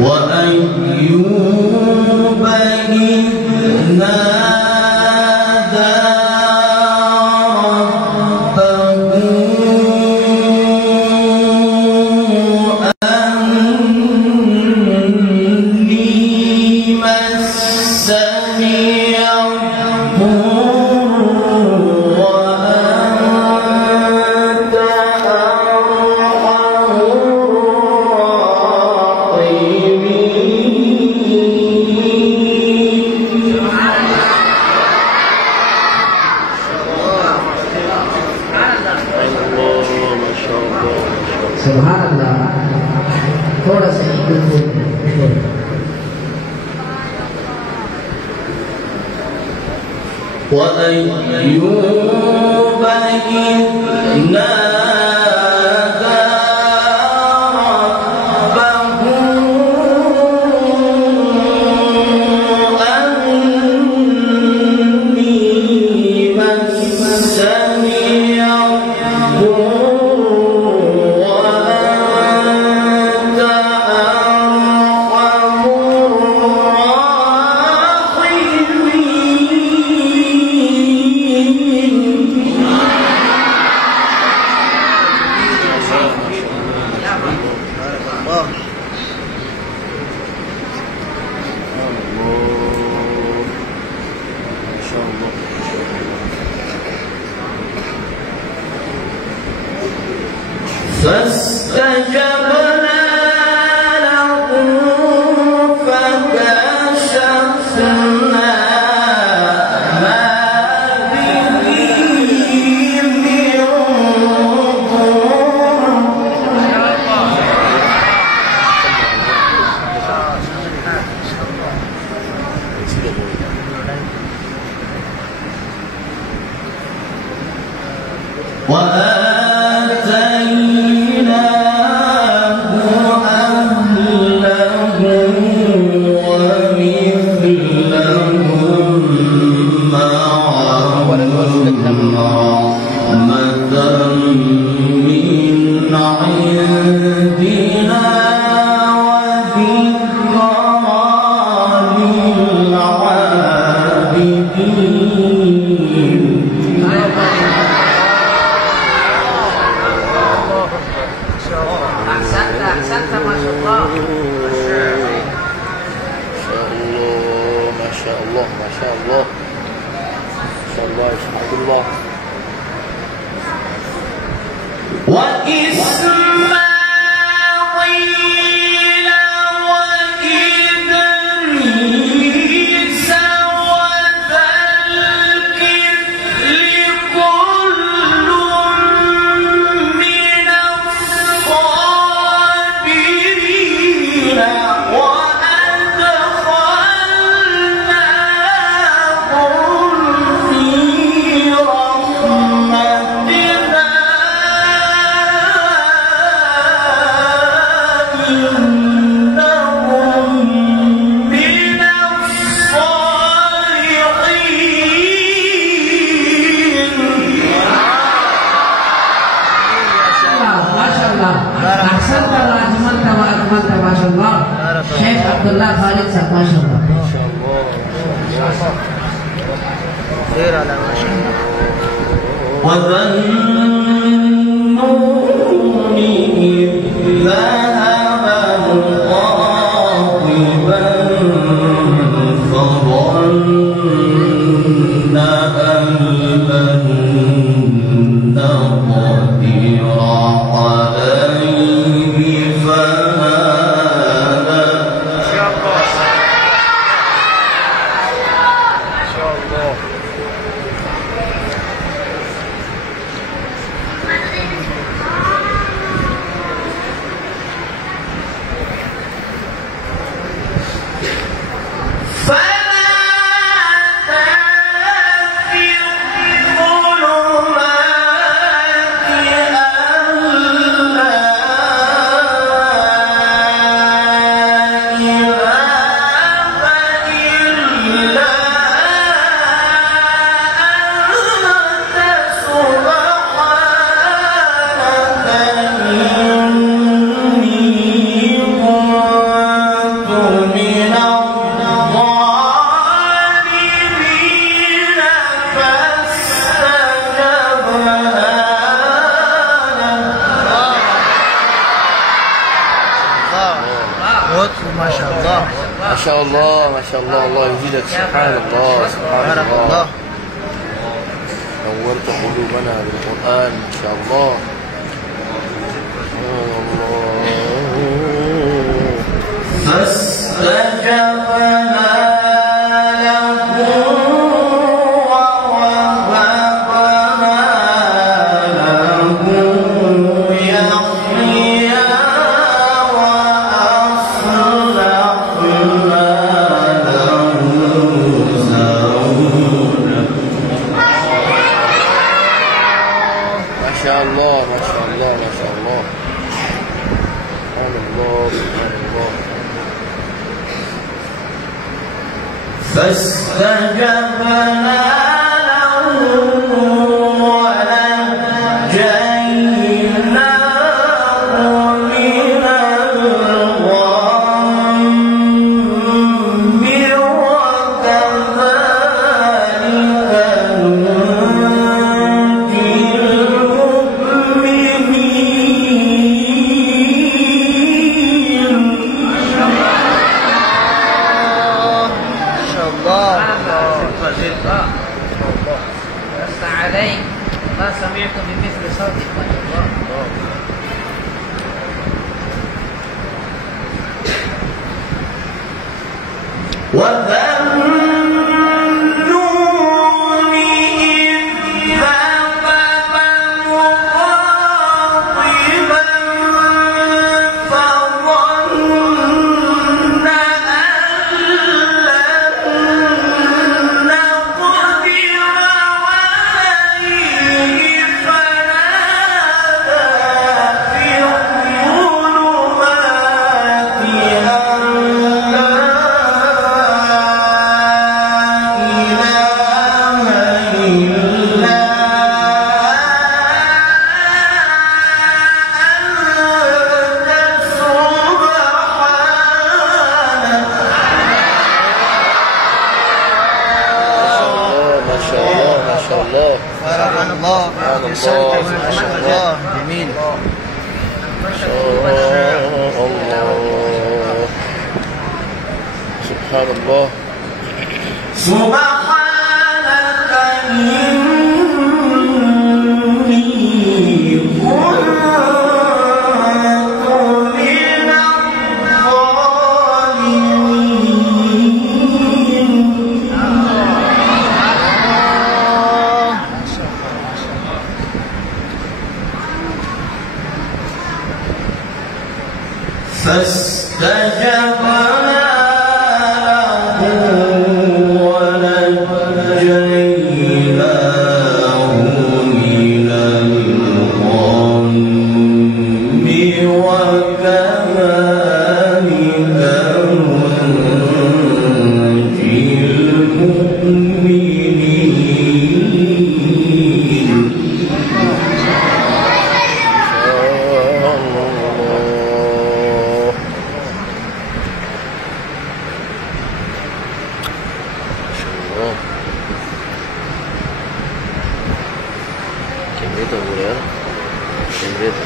وأيوب إذ نادى ربه أني مسني Subhanallah. थोड़ा सा وأيوب إذ نادى ربه أني مسني فاستجبنا له فكشفنا ما به من ضر أحسنت ما شاء الله. ما شاء الله ما شاء الله ما شاء الله عبد الله. وإسماعيل وإدريس وذا الكفل كل من الصابرين وأدخلناهم في رحمتنا Syekh Abdullah Khalid Sahab, Masya Allah. وَظَنُّونِ إِذْ ذَهَبَ مُغَاضِبًا فَظَنَّ أَن لَّن نَّقْدِرَ عليه فنادى شاء الله ما شاء الله الله يزيدك سبحان الله سبحان الله نورت قلوبنا بالقرآن ما شاء الله فاستجبنا فاستجبنا له ونجيناه من الغم وكذلك ننجي المؤمنين. لست عليك ما سمعت بمثل صوتك ما شاء الله. وذنون إذ ذهب مغاضبا فظن أن لن نقدر عليه فنادى في الظلمات سبحان الله ما شاء الله جميل ما شاء الله سبحان الله سبحانك إني كنت من الظالمين. فاستجبنا له ونجيناه من الغم وكذلك ننجي المؤمنين. Gitu boleh, gitu.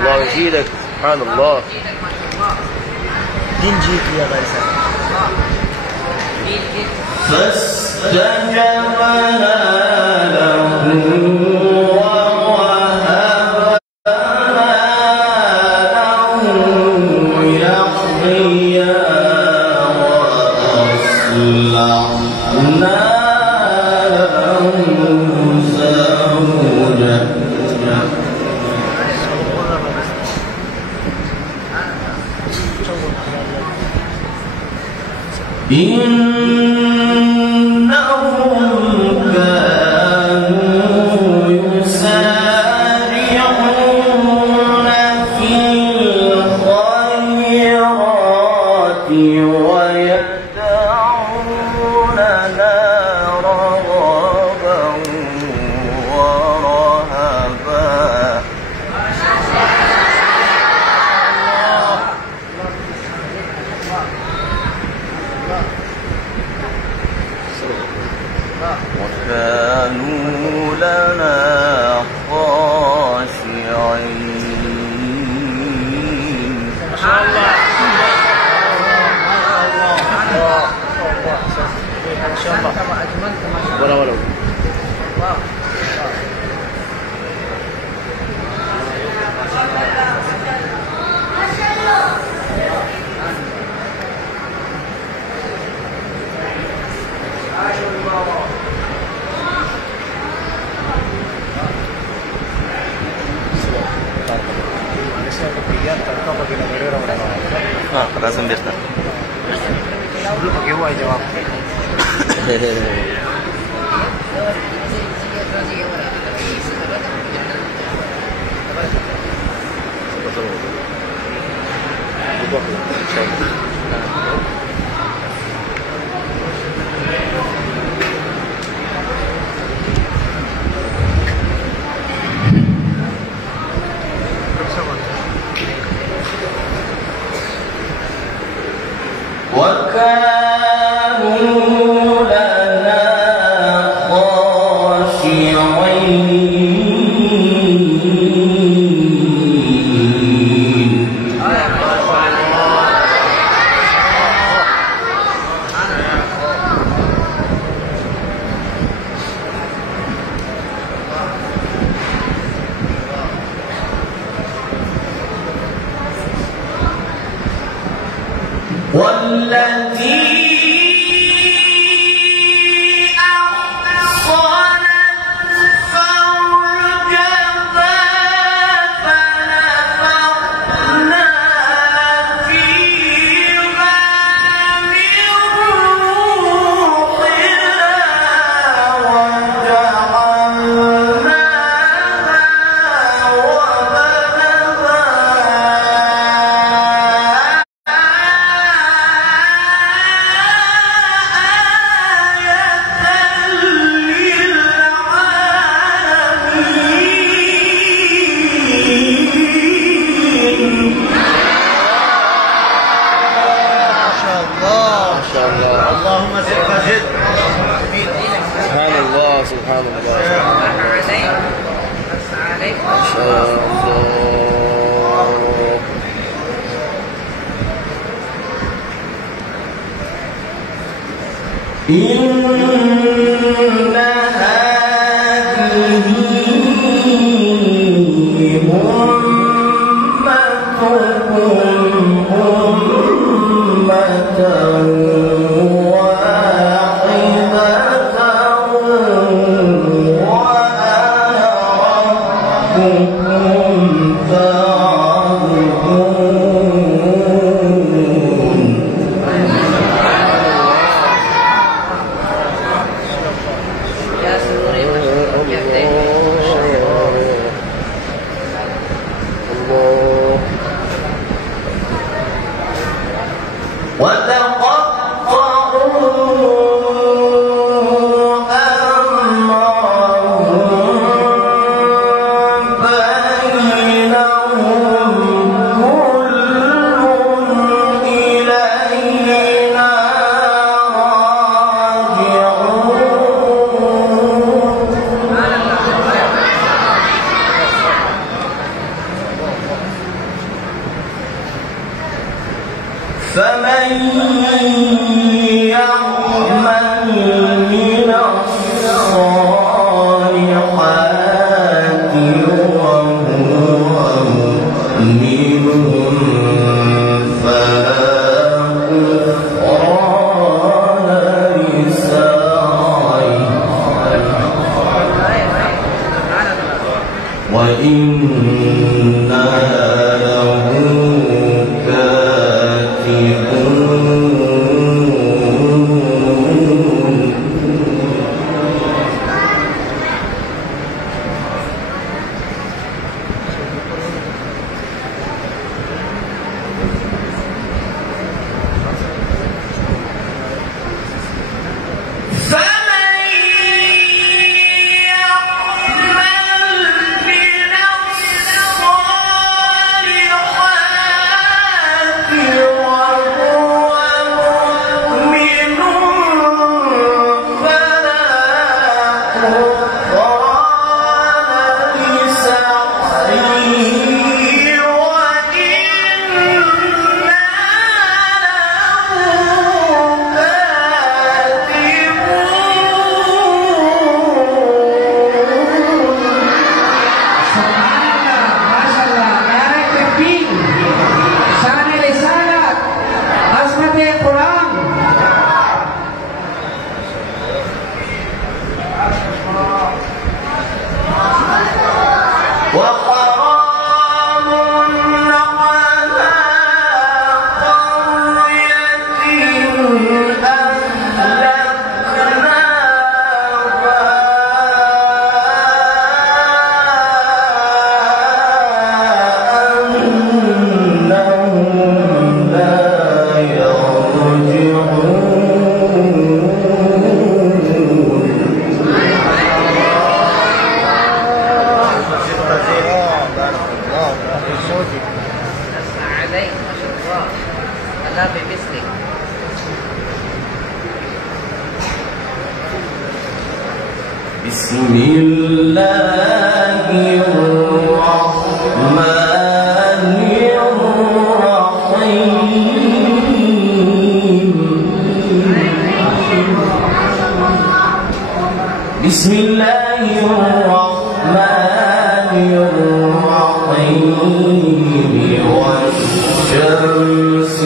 الله يزيدك سبحان الله. دين جيت يا غيث. فاستجبنا له ووهبنا له يحيى وأصلحنا له زوجه إنهم كانوا يسارعون في الخيرات ويدعوننا رغبا ورهبا. وكانوا لنا خاشعين. ما شاء الله. ما شاء الله. كما أجملت ما شاء الله. ولا الله. Langsung dia start. Dulu pakai Y jawab. وكانوا لنا خاشعين. والتي أحصنت فرجها فنفخنا فيها من روحنا وجعلناها اللهم زد وزد. سبحان الله سبحان الله. ما شاء الله. إن هذه أمتكم أمة واحدة وأنا ربكم فاعبدون. يا سروري فمن يعمل من الصالحات وهو مؤمن فلا كفران لسعيه وإنا له كاتبون. بسم الله الرحمن الرحيم بسم الله الرحمن الرحيم والشمس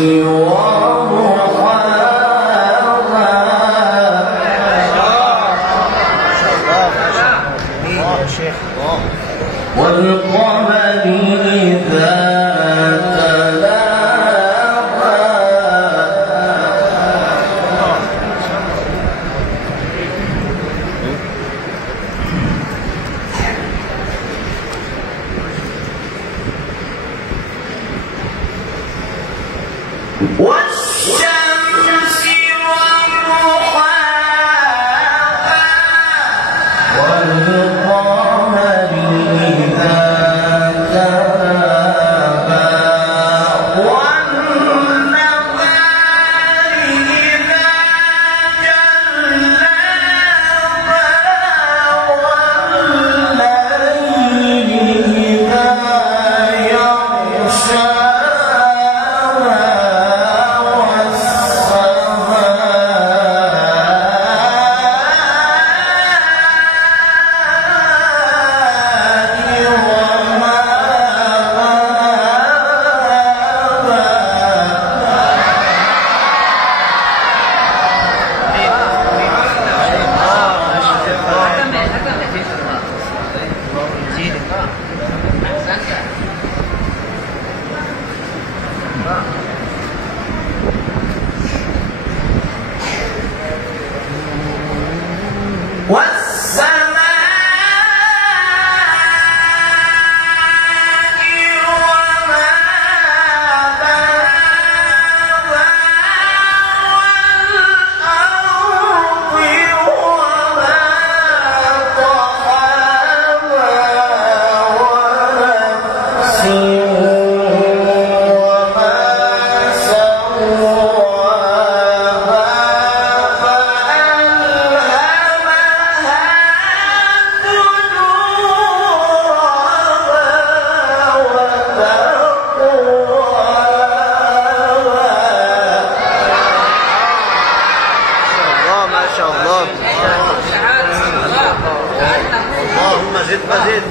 والقمر إذا تلاها والشمس وضحاها والقمر إذا تلاها والنهار إذا جلاها والليل إذا اللهم زد وزد.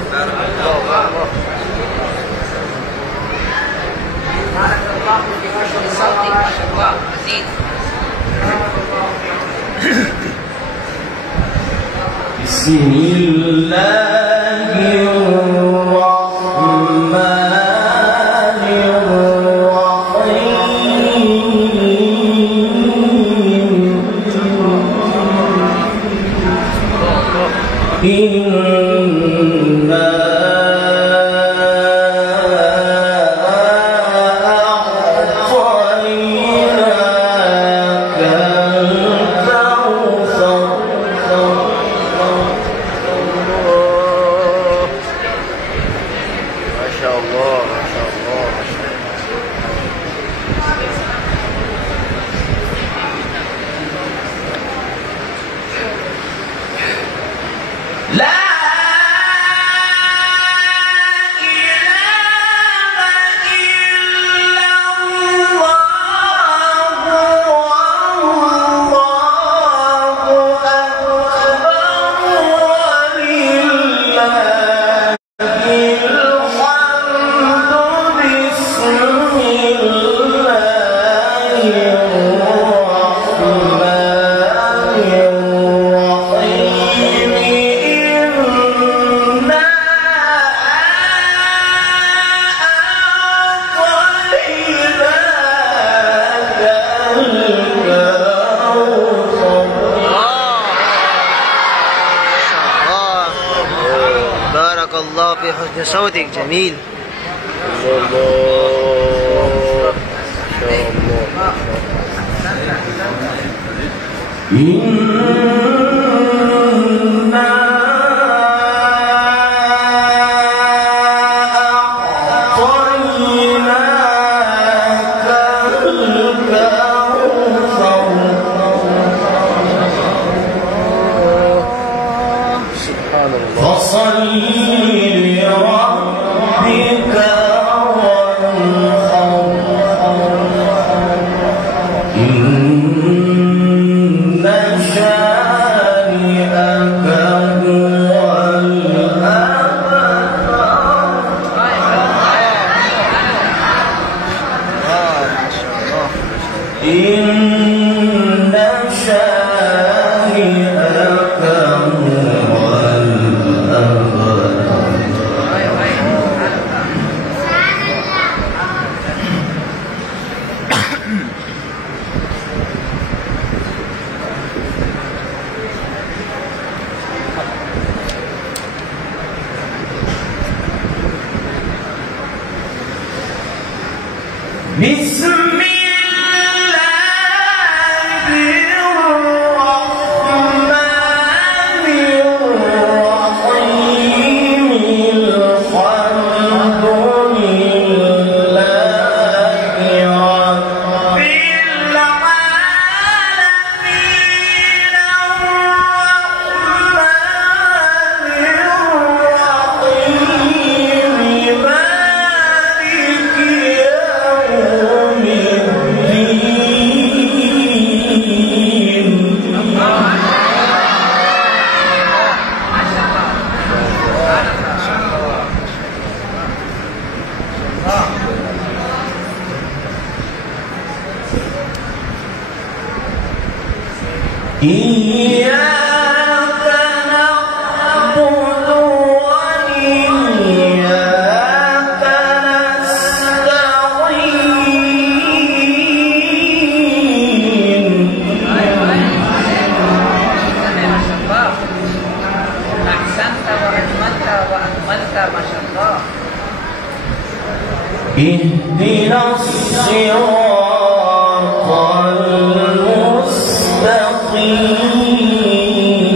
بارك الله في حسن صوتك ما شاء الله مزيد. بسم الله الرحمن الرحيم إنا أعطيناك الكوثر ما شاء الله ما شاء الله. لا بارك الله في حسن صوتك جميل. الله ما شاء الله. إنا أعطيناك الكوثر فصل لربك وانحر إن شانئك هو الأبتر إن شانئك هو الأبتر بسم الله الرحمن الرحيم الحمد لله رب العالمين الرحمن الرحيم مالك يوم إياك نعبد وإياك نستعين أحسنت وأجملت وأكملت ما شاء الله. اهدنا الصراط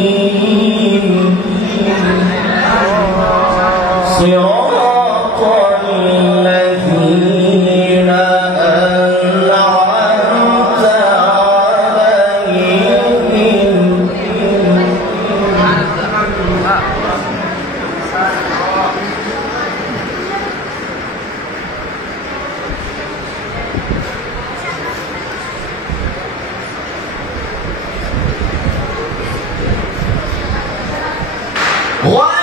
المستقيم صراط الذين أنعمت عليهم غير